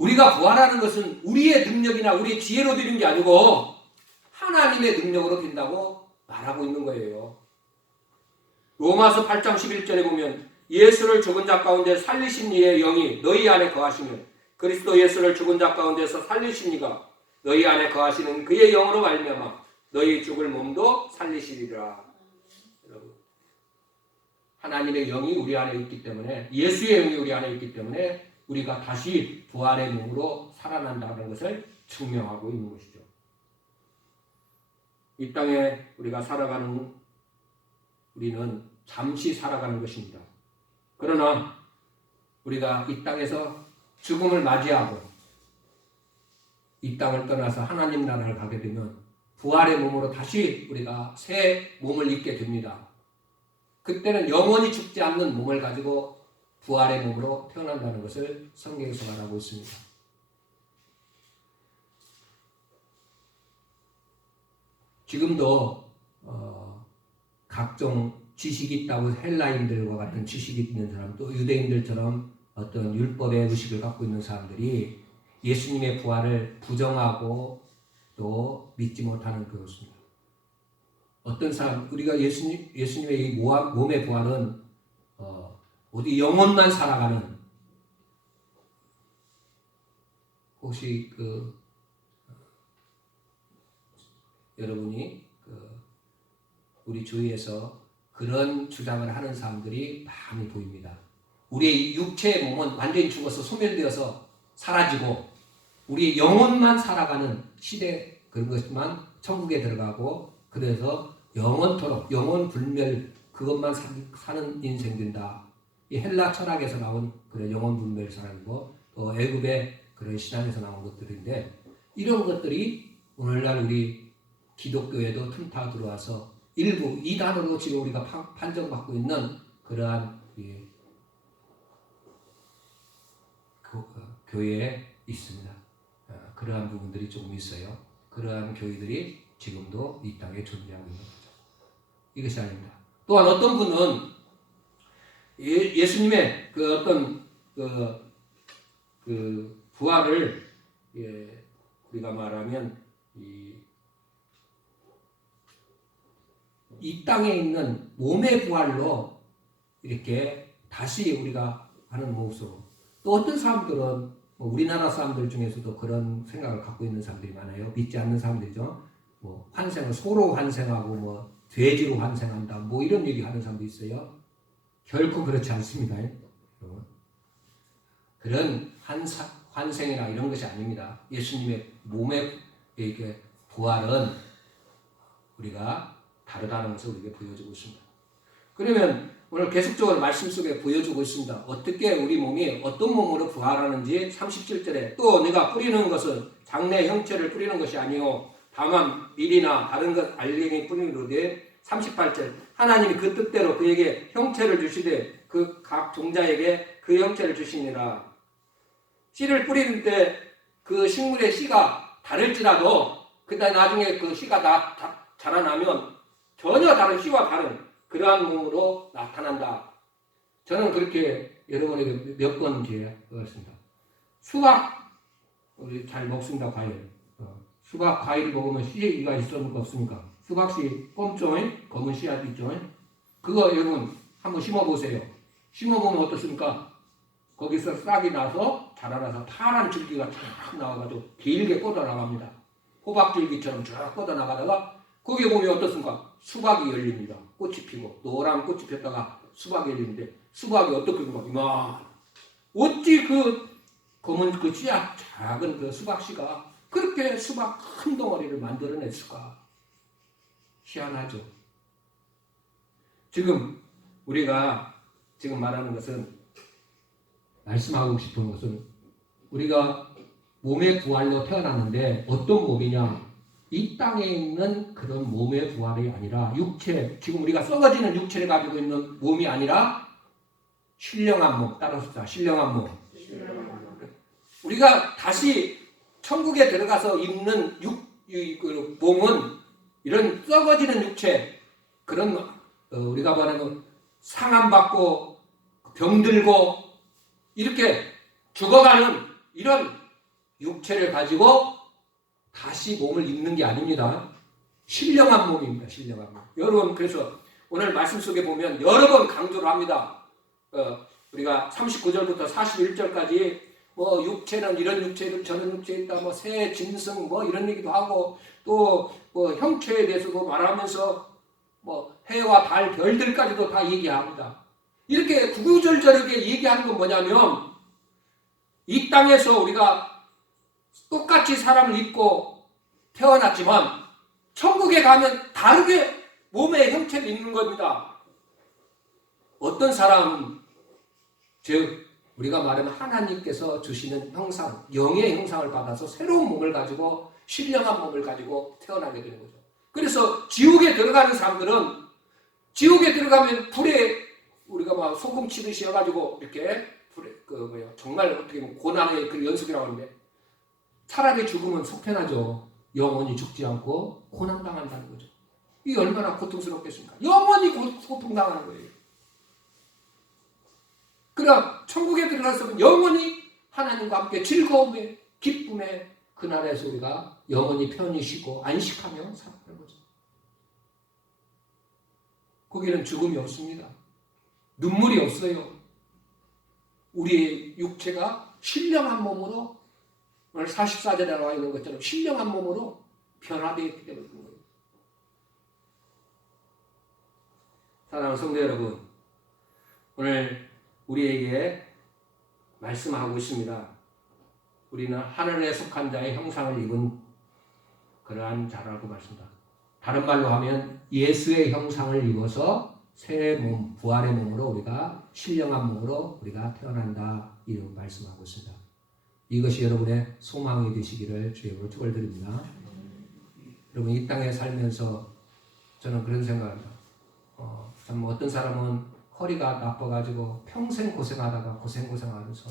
우리가 부활하는 것은 우리의 능력이나 우리의 지혜로 되는 게 아니고 하나님의 능력으로 된다고 말하고 있는 거예요. 로마서 8장 11절에 보면 예수를 죽은 자 가운데 살리신 이의 영이 너희 안에 거하시면 그리스도 예수를 죽은 자 가운데서 살리신 이가 너희 안에 거하시는 그의 영으로 말미암아 너희 죽을 몸도 살리시리라. 여러분, 하나님의 영이 우리 안에 있기 때문에, 예수의 영이 우리 안에 있기 때문에 우리가 다시 부활의 몸으로 살아난다는 것을 증명하고 있는 것이죠. 이 땅에 우리가 살아가는, 우리는 잠시 살아가는 것입니다. 그러나 우리가 이 땅에서 죽음을 맞이하고 이 땅을 떠나서 하나님 나라를 가게 되면 부활의 몸으로 다시 우리가 새 몸을 입게 됩니다. 그때는 영원히 죽지 않는 몸을 가지고 부활의 몸으로 태어난다는 것을 성경에서 말하고 있습니다. 지금도 각종 지식이 있다고 헬라인들과 같은 지식이 있는 사람, 또 유대인들처럼 어떤 율법의 의식을 갖고 있는 사람들이 예수님의 부활을 부정하고 또 믿지 못하는 그것입니다. 어떤 사람, 우리가 예수님의 이 몸의 부활은 어디 영혼만 살아가는, 혹시 여러분이 우리 주위에서 그런 주장을 하는 사람들이 많이 보입니다. 우리의 육체의 몸은 완전히 죽어서 소멸되어서 사라지고 우리의 영혼만 살아가는 시대, 그런 것만 천국에 들어가고 그래서 영원토록 영원 불멸 그것만 사는 인생 된다. 이 헬라 철학에서 나온 그런 영원 불멸 사람이고 또 애굽의 그런 신앙에서 나온 것들인데, 이런 것들이 오늘날 우리 기독교에도 틈타 들어와서 일부 이단으로 지금 우리가 판정받고 있는 그러한 교회에 있습니다. 그러한 부분들이 조금 있어요. 그러한 교회들이 지금도 이 땅에 존재하고 있는 거죠. 이것이 아닙니다. 또한 어떤 분은 예수님의 그 어떤 부활을 우리가 말하면 이 땅에 있는 몸의 부활로 이렇게 다시 우리가 하는 모습으로, 또 어떤 사람들은 우리나라 사람들 중에서도 그런 생각을 갖고 있는 사람들이 많아요. 믿지 않는 사람들이죠. 환생을 소로 환생하고 돼지로 환생한다 이런 얘기 하는 사람도 있어요. 결코 그렇지 않습니다. 그런 환생이나 이런 것이 아닙니다. 예수님의 몸의 이렇게 부활은 우리가 다르다는 것을 우리에게 보여주고 있습니다. 그러면 오늘 계속적으로 말씀 속에 보여주고 있습니다. 어떻게 우리 몸이 어떤 몸으로 부활하는지 37절에 또 네가 뿌리는 것은 장래 형체를 뿌리는 것이 아니요 다만 밀이나 다른 것 알갱이 뿌리는로되 38절 하나님이 그 뜻대로 그에게 형체를 주시되 그 각 종자에게 그 형체를 주시니라. 씨를 뿌리는 때 그 식물의 씨가 다를지라도 그다음 나중에 그 씨가 다 자라나면 전혀 다른 씨와 다른 그러한 몸으로 나타난다. 저는 그렇게 여러분에게 몇 번 기회했습니다. 수박 우리 잘 먹습니다. 과일. 수박 과일 먹으면 씨가 있습니까 없습니까? 수박씨 검죠? 검은 씨앗 있죠? 그거 여러분 한번 심어보세요. 심어보면 어떻습니까? 거기서 싹이 나서 자라나서 파란 줄기가 쫙 나와가지고 길게 뻗어나갑니다. 호박줄기처럼 쫙 뻗어나가다가 거기에 보면 어떻습니까? 수박이 열립니다. 꽃이 피고 노란 꽃이 폈다가 수박이 열리는데 수박이 어떻게 됩니까? 어찌 그 검은 그 씨앗 작은 그 수박씨가 그렇게 수박 큰 덩어리를 만들어냈을까? 희한하죠. 지금 우리가 지금 말하는 것은, 말씀하고 싶은 것은 우리가 몸의 부활로 태어났는데 어떤 몸이냐? 이 땅에 있는 그런 몸의 부활이 아니라 육체, 지금 우리가 썩어지는 육체를 가지고 있는 몸이 아니라 신령한 몸, 따라서 신령한 몸. 우리가 다시 천국에 들어가서 입는 몸은 이런 썩어지는 육체, 그런 우리가 말하는 상함받고 병들고 이렇게 죽어가는 이런 육체를 가지고 다시 몸을 입는 게 아닙니다. 신령한 몸입니다. 신령한 몸. 여러분, 그래서 오늘 말씀 속에 보면 여러 번 강조를 합니다. 우리가 39절부터 41절까지 육체는 이런 육체를 저런 육체에 있다, 새 짐승 이런 얘기도 하고, 또 형체에 대해서도 말하면서 해와 달, 별들까지도 다 얘기합니다. 이렇게 구구절절하게 얘기하는 건 뭐냐면, 이 땅에서 우리가 똑같이 사람을 입고 태어났지만 천국에 가면 다르게 몸의 형체를 입는 겁니다. 어떤 사람은 즉 우리가 말하는 하나님께서 주시는 형상, 영의 형상을 받아서 새로운 몸을 가지고 신령한 몸을 가지고 태어나게 되는 거죠. 그래서 지옥에 들어가는 사람들은 지옥에 들어가면 불에 우리가 소금 치듯이 해가지고 이렇게 불에 정말 어떻게 보면 고난의 그 연습이라고 하는데, 차라리 죽으면 속편하죠. 영원히 죽지 않고 고난당한다는 거죠. 이게 얼마나 고통스럽겠습니까? 영원히 고통당하는 거예요. 그럼 천국에 들어가서 영원히 하나님과 함께 즐거움에 기쁨에 그 나라에서 우리가 영원히 편히 쉬고 안식하며 살아가는 거죠. 거기는 죽음이 없습니다. 눈물이 없어요. 우리의 육체가 신령한 몸으로, 오늘 44절에 나와 있는 것처럼 신령한 몸으로 변화되어 있기 때문에 그런 거예요. 사랑하는 성도 여러분, 오늘 우리에게 말씀하고 있습니다. 우리는 하늘에 속한 자의 형상을 입은 그러한 자라고 말씀합니다. 다른 말로 하면 예수의 형상을 입어서 새 몸, 부활의 몸으로 우리가 신령한 몸으로 우리가 태어난다, 이런 말씀하고 있습니다. 이것이 여러분의 소망이 되시기를 주의 이름으로 축원드립니다. 여러분, 이 땅에 살면서 저는 그런 생각합니다. 참 어떤 사람은 허리가 나빠가지고 평생 고생하다가 고생하면서,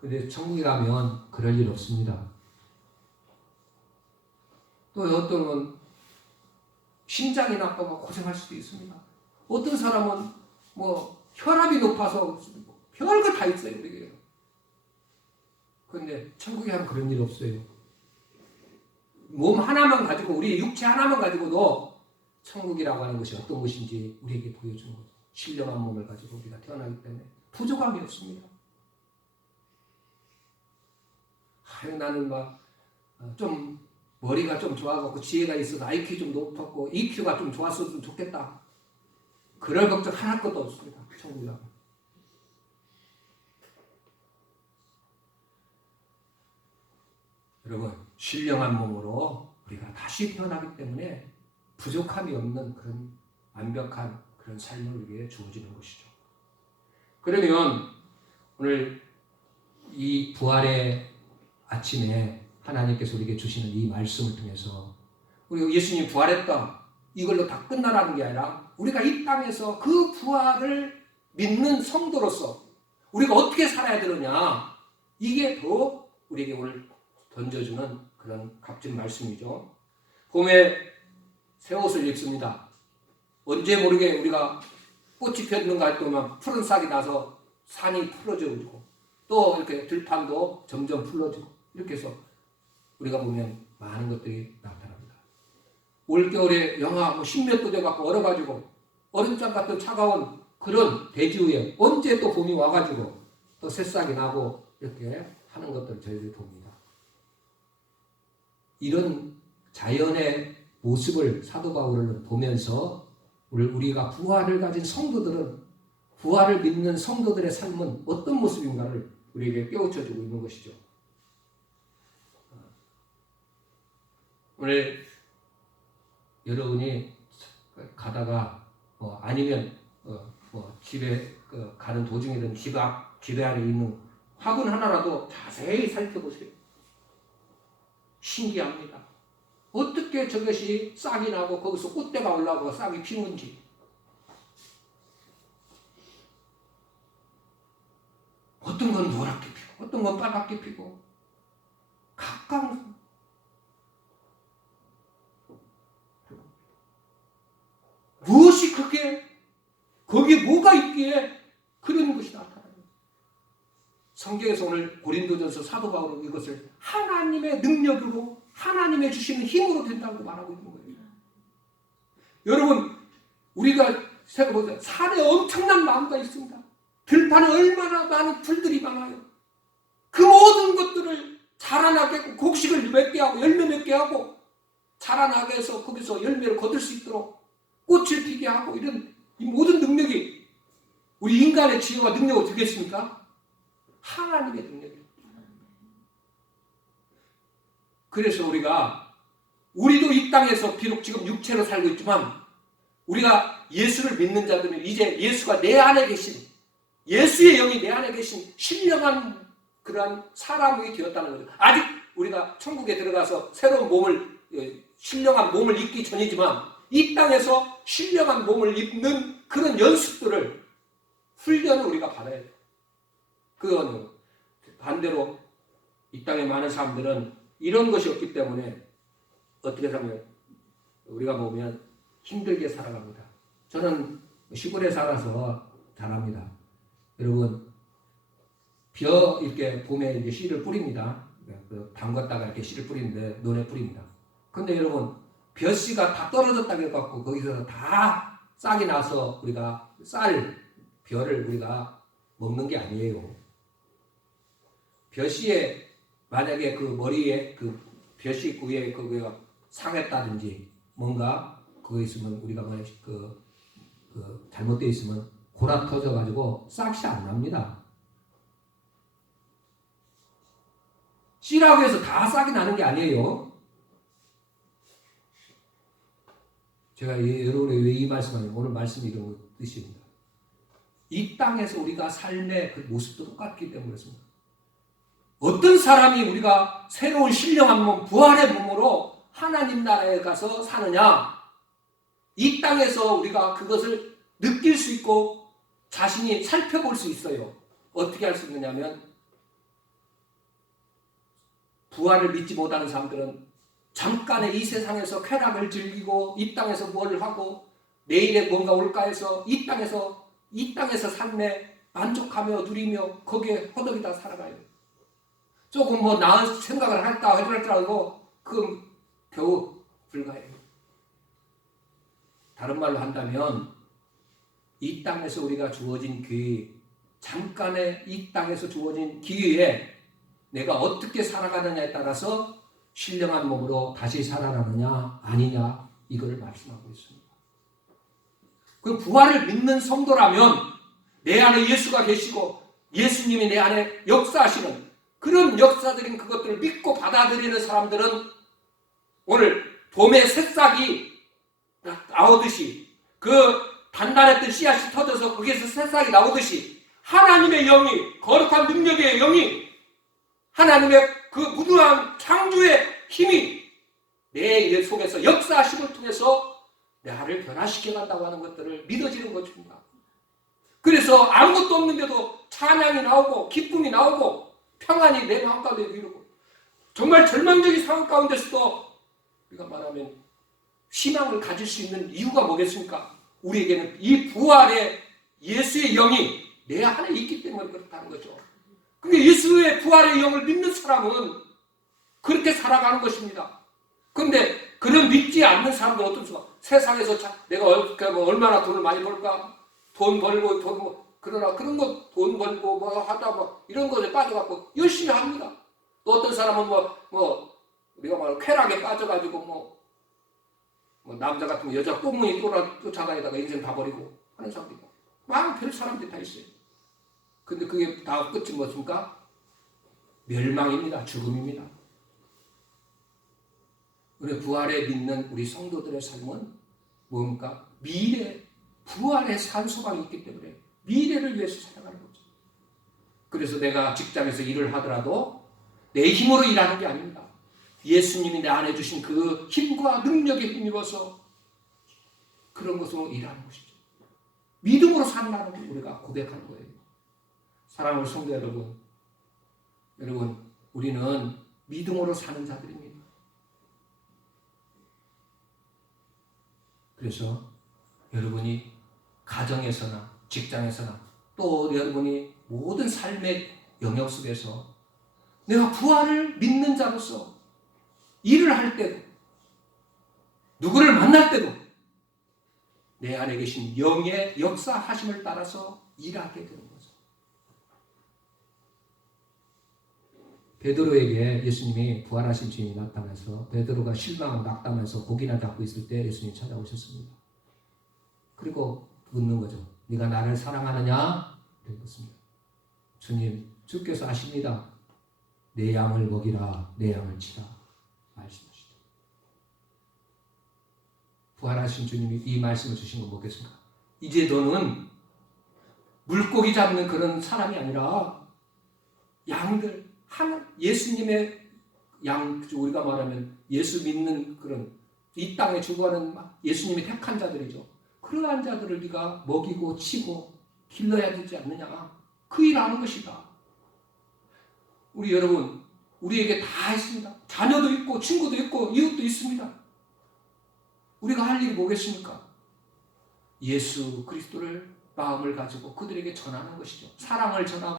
근데 천국에 가면 그럴 일 없습니다. 또 어떤 건 심장이 나빠가 고생할 수도 있습니다. 어떤 사람은 혈압이 높아서 별거 다 있어요. 그런데 천국에 가면 그런 일 없어요. 몸 하나만 가지고, 우리 육체 하나만 가지고도 천국이라고 하는 것이 어떤 것인지 우리에게 보여주는 거죠. 신령한 몸을 가지고 우리가 태어나기 때문에 부족함이 없습니다. 나는 좀 머리가 좀 좋아갖고 지혜가 있어서 IQ 좀 높았고 EQ가 좀 좋았으면 좋겠다. 그럴 걱정 하나것도 없습니다. 천국에 가면. 여러분, 신령한 몸으로 우리가 다시 태어나기 때문에 부족함이 없는 그런 완벽한 그런 삶을 우리에게 주어지는 것이죠. 그러면 오늘 이 부활의 아침에 하나님께서 우리에게 주시는 이 말씀을 통해서, 우리 예수님 부활했다, 이걸로 다 끝나라는 게 아니라 우리가 이 땅에서 그 부활을 믿는 성도로서 우리가 어떻게 살아야 되느냐, 이게 더 우리에게 오늘 던져주는 그런 값진 말씀이죠. 봄에 새 옷을 입습니다. 언제 모르게 우리가 꽃이 폈는가 할 때만 푸른 싹이 나서 산이 풀어지고, 또 이렇게 들판도 점점 풀어지고, 이렇게 해서 우리가 보면 많은 것들이 나타납니다. 올겨울에 영하 10몇 도 돼갖고 얼어가지고 얼음장 같은 차가운 그런 대지 위에 언제 또 봄이 와가지고 또 새싹이 나고 이렇게 하는 것들을 저희들이 봅니다. 이런 자연의 모습을 사도 바울은 보면서 우리가 부활을 가진 성도들은, 부활을 믿는 성도들의 삶은 어떤 모습인가를 우리에게 깨우쳐주고 있는 것이죠. 오늘 여러분이 가다가 아니면 집에 가는 도중이든 집 안에 있는 화분 하나라도 자세히 살펴보세요. 신기합니다. 어떻게 저것이 싹이 나고 거기서 꽃대가 올라오고 싹이 피는지. 어떤 건 노랗게 피고 어떤 건 빨갛게 피고 각각 무엇이 그게 거기에 뭐가 있기에 그런 것이 나타나요. 성경에서 오늘 고린도전서 사도 바울은 이것을 하나님의 능력으로 하나님의 주시는 힘으로 된다고 말하고 있는 거예요. 여러분, 우리가 생각해보세요. 산에 엄청난 나무가 있습니다. 들판에 얼마나 많은 풀들이 많아요. 그 모든 것들을 자라나게 하고 곡식을 맺게 하고 열매 맺게 하고 자라나게 해서 거기서 열매를 거둘 수 있도록 꽃을 피게 하고 이런 이 모든 능력이 우리 인간의 지혜와 능력이 되겠습니까? 하나님의 능력이에요. 그래서 우리도 이 땅에서 비록 지금 육체로 살고 있지만 우리가 예수를 믿는 자들은 이제 예수가 내 안에 계신 예수의 영이 내 안에 계신 신령한 그러한 사람이 되었다는 거죠. 아직 우리가 천국에 들어가서 새로운 몸을 신령한 몸을 입기 전이지만 이 땅에서 신령한 몸을 입는 그런 연습들을 훈련을 우리가 받아야 돼요. 그건 반대로 이 땅에 많은 사람들은 이런 것이 없기 때문에 어떻게 살면 우리가 보면 힘들게 살아갑니다. 저는 시골에 살아서 잘합니다. 여러분 벼 이렇게 봄에 이제 씨를 뿌립니다. 담갔다가 이렇게 씨를 뿌리는데 논에 뿌립니다. 근데 여러분 벼씨가 다 떨어졌다고 해갖고 거기서 다 싹이 나서 우리가 벼를 우리가 먹는 게 아니에요. 벼씨에 만약에 그 머리에 그 벼씨 위에 그거가 상했다든지 뭔가 그거 있으면 우리가 그 잘못되어 있으면 골아 터져가지고 싹이 안 납니다. 씨라고 해서 다 싹이 나는 게 아니에요. 제가 여러분에게 왜 이 말씀하냐면 오늘 말씀이 이런 뜻입니다. 이 땅에서 우리가 삶의 그 모습도 똑같기 때문에 그렇습니다. 어떤 사람이 우리가 새로운 신령한 몸, 부활의 몸으로 하나님 나라에 가서 사느냐? 이 땅에서 우리가 그것을 느낄 수 있고 자신이 살펴볼 수 있어요. 어떻게 할 수 있느냐면 부활을 믿지 못하는 사람들은 잠깐의 이 세상에서 쾌락을 즐기고 이 땅에서 뭘 하고 내일에 뭔가 올까 해서 이 땅에서 삶에 만족하며 누리며 거기에 허덕이다 살아가요. 조금 뭐 나은 생각을 할까 하더라도 그건 겨우 불가해요. 다른 말로 한다면 이 땅에서 우리가 주어진 기회, 잠깐의 이 땅에서 주어진 기회에 내가 어떻게 살아가느냐에 따라서 신령한 몸으로 다시 살아나느냐 아니냐 이걸 말씀하고 있습니다. 그 부활을 믿는 성도라면 내 안에 예수가 계시고 예수님이 내 안에 역사하시는 그런 역사적인 그것들을 믿고 받아들이는 사람들은 오늘 봄에 새싹이 나오듯이 그 단단했던 씨앗이 터져서 거기에서 새싹이 나오듯이 하나님의 영이 거룩한 능력의 영이 하나님의 그 무궁한 창조의 힘이 내 속에서 역사하심을 통해서 나를 변화시켜 간다고 하는 것들을 믿어지는 것입니다. 그래서 아무것도 없는데도 찬양이 나오고 기쁨이 나오고 평안이 내 마음 가운데 이루고 정말 절망적인 상황 가운데서도 우리가 말하면 희망을 가질 수 있는 이유가 뭐겠습니까? 우리에게는 이 부활의 예수의 영이 내 안에 있기 때문에 그렇다는 거죠. 그러니까 예수의 부활의 영을 믿는 사람은 그렇게 살아가는 것입니다. 그런데 그런 믿지 않는 사람들은 어떤 수가 세상에서 내가 얼마나 돈을 많이 벌까? 돈 벌고 그러나 그런 거 돈 벌고 뭐 하다 뭐 이런 것에 빠져갖고 열심히 합니다. 또 어떤 사람은 우리가 말 쾌락에 빠져가지고 뭐 남자 같으면 여자 꽁무니 쫓아다니다가 인생 다 버리고 하는 사람도 있고 많은 별 사람들이 다 있어요. 근데 그게 다 끝이 무엇입니까? 멸망입니다. 죽음입니다. 우리 부활에 믿는 우리 성도들의 삶은 뭡니까? 미래, 부활의 산 소망이 있기 때문에 미래를 위해서 살아가는 거죠. 그래서 내가 직장에서 일을 하더라도 내 힘으로 일하는 게 아닙니다. 예수님이 내 안에 주신 그 힘과 능력에 힘입어서 그런 것으로 일하는 것이죠. 믿음으로 산다는 걸 우리가 고백하는 거예요. 사랑하는 성도 여러분, 우리는 믿음으로 사는 자들입니다. 그래서 여러분이 가정에서나 직장에서나 또 여러분이 모든 삶의 영역 속에서 내가 부활을 믿는 자로서 일을 할 때도 누구를 만날 때도 내 안에 계신 영의 역사하심을 따라서 일하게 되는 거죠. 베드로에게 예수님이 부활하신 주님이 나타나서 베드로가 실망하고 낙담해서 고기나 잡고 있을 때 예수님이 찾아오셨습니다. 그리고 묻는 거죠. 네가 나를 사랑하느냐? 묻습니다. 주님, 주께서 아십니다. 내 양을 먹이라, 내 양을 치라 말씀하시죠. 부활하신 주님이 이 말씀을 주신 건 뭐겠습니까? 이제 너는 물고기 잡는 그런 사람이 아니라 양들, 예수님의 양, 우리가 말하면 예수 믿는 그런 이 땅에 죽어가는 예수님이 택한 자들이죠. 그러한 자들을 네가 먹이고 치고 길러야 되지 않느냐. 그 일 하는 것이다. 우리 여러분, 우리에게 다 있습니다. 자녀도 있고 친구도 있고 이웃도 있습니다. 우리가 할 일이 뭐겠습니까? 예수 그리스도를 마음을 가지고 그들에게 전하는 것이죠. 사랑을 전하고